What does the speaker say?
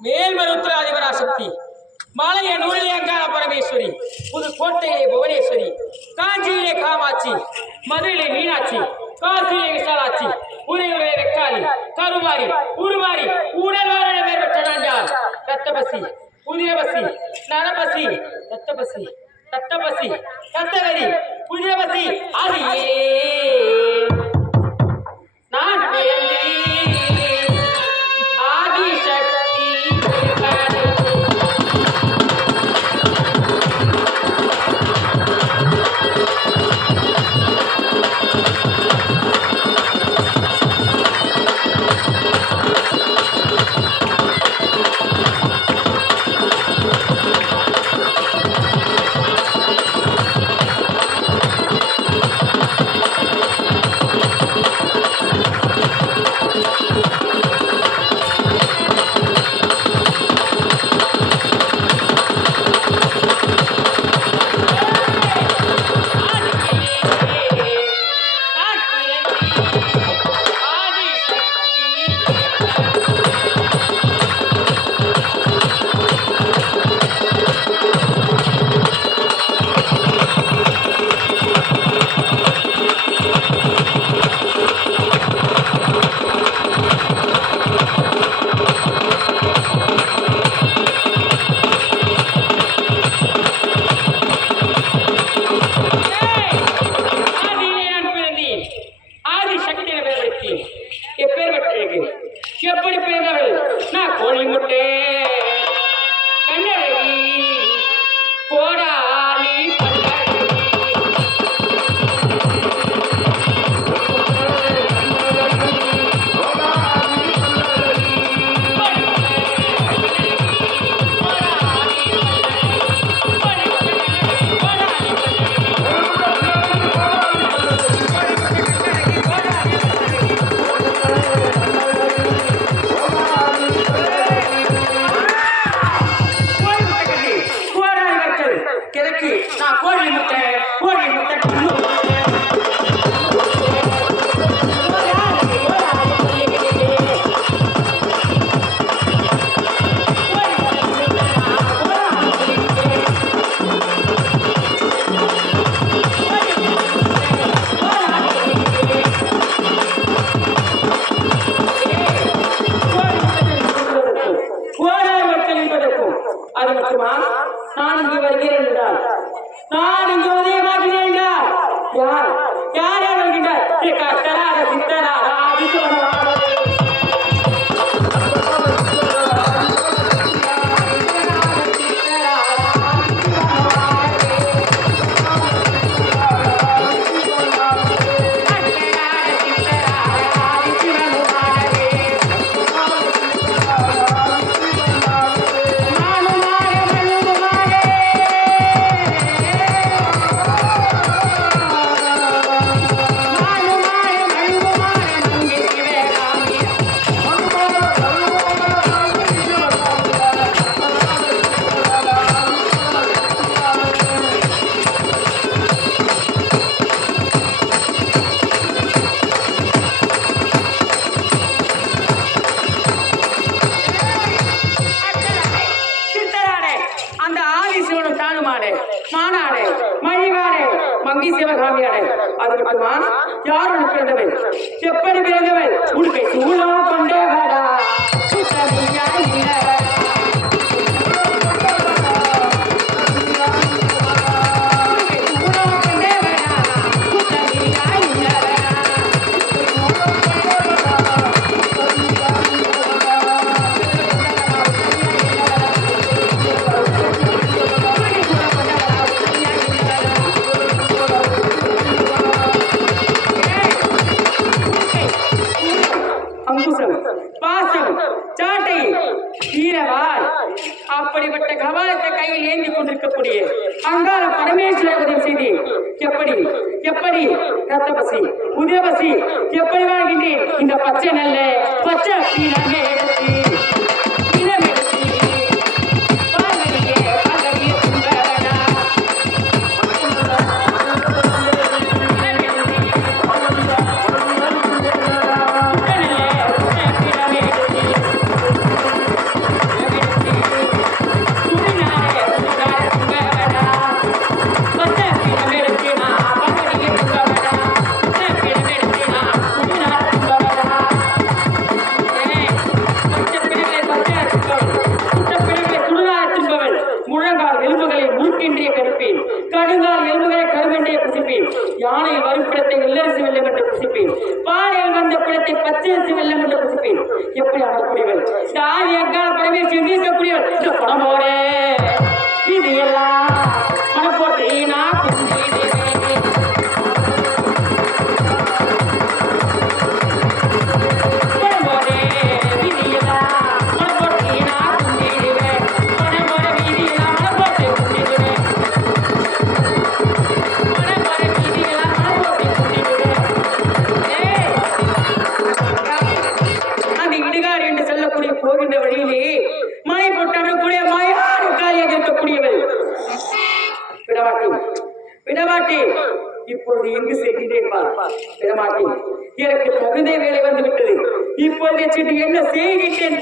மேல்மருத்துவ அதிபராசக்தி, மலைய நூலிலே அங்காள பரமேஸ்வரி, புதுக்கோட்டையிலே புவனேஸ்வரி, காஞ்சியிலே காமாட்சி, மதுரையிலே மீனாட்சி, காசியிலே விசாலாட்சி, உதயிலே வெக்காளி, கருமாரி, உருமாரி, உடல்வாரண பெற்ற நாஞ்சார், ரத்தபசி, புதிரபசி, நரபசி, ரத்தபசி, ரத்தபசி, ரத்தவரி, புதிரபசி, ஆதியே நான் எப்படி பிறந்தவள்? நான் கோழி முட்டே கண்ணழகி கோடாலி நான் இங்கு வருகிறேன் என்றால் நான் இங்கு உதயமாகிறேன் என்றால் யார் யார் யார் வருகின்றார்? கட்டராக சித்தராக அது மட்டுமா யாரும் பிறந்தவள்? எப்படி பிறந்தவள்? உடுக்கை சூழா கொண்டவளா அப்படிப்பட்ட கபாலத்தை கையில் ஏந்தி கொண்டிருக்கக்கூடிய அங்காள பரமேஸ்வரர் செய்தி எப்படி எப்படி ரத்தபசி உதயபசி எப்படி வாழ்கின்றேன்? இந்த பச்சை நல்ல பச்சை குடிப்பேன். பாலியல் வந்த குளத்தை பச்சரிசி வெள்ளம் என்று குடிப்பேன். எப்படி அமரக்கூடியவள் இந்த ஆதி எங்கால பரமேசி வீசக்கூடியவள் இந்த பணமோரே இது எல்லாம் மனப்போட்டு நான் போகின்ற வழியிலே மழை போட்டாமல் மாயான காலியாக இருக்கக்கூடியவள் விடமாட்டி இப்பொழுது எங்கு செல்கின்றேன் விடமாட்டி எனக்கு தகுந்த வேலை வந்து விட்டது இப்பொழுது என்ன செய்கின்றேன்